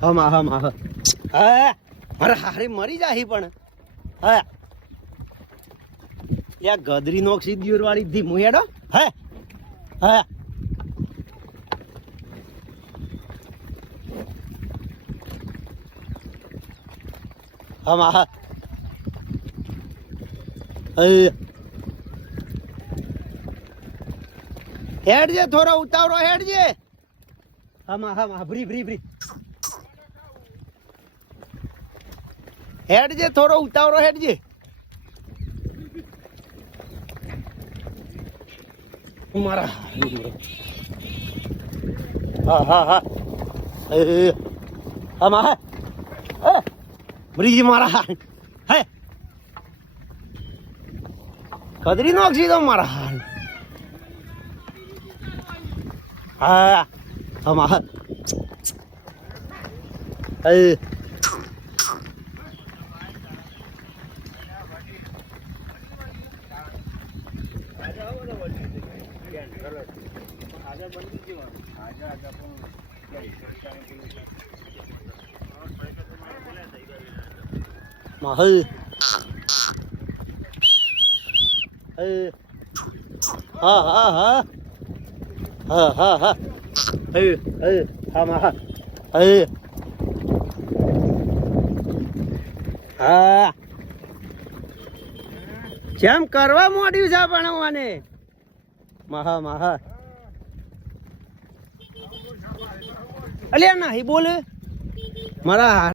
હમા હમા હા મારા હારે મરી જાય પણ હા યા ગદરી નો સીધ્યોર વાળી ધી મુહેડો હે હા હમા હા હેડ જે થોડો ઉતાવળો હેડ જે હમા હમા ભરી ભરી ભરી હેડ જે થોડો ઉતાવળો હેડ જે મારા હા હા હા હમા હે ભરી મારા હે કદરી નો સીધો મારા હા hama mahal ha ha ha ha ha ha hama હા જેમ કરવા મોડ્યું છે ભણવાને મહા મહા અલ્યા નહીં બોલે મારા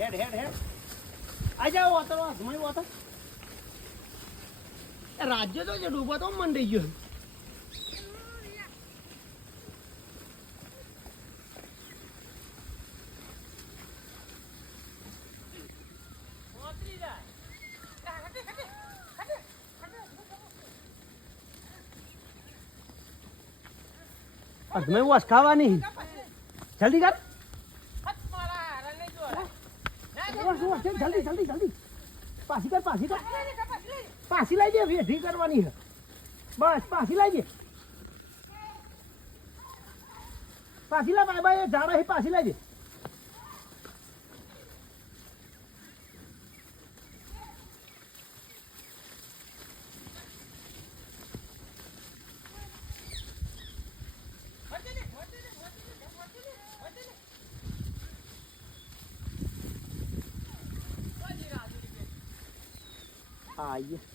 હેડ હેડ હેડ આ જાઓ વાતરો ધમાઈ વાતો રાજ્ય તો જે ડૂબો તો મંડી ગયો તમે વાસ ખાવાની જલ્દી કર જલ્દી જલ્દી જલ્દી પાછી કર પાછી લઈ જે વેઠી કરવાની છે બસ પાછી લઈ જે પાછી લા બાય બાય ઝાડા પાછી લઈ જે આઈએ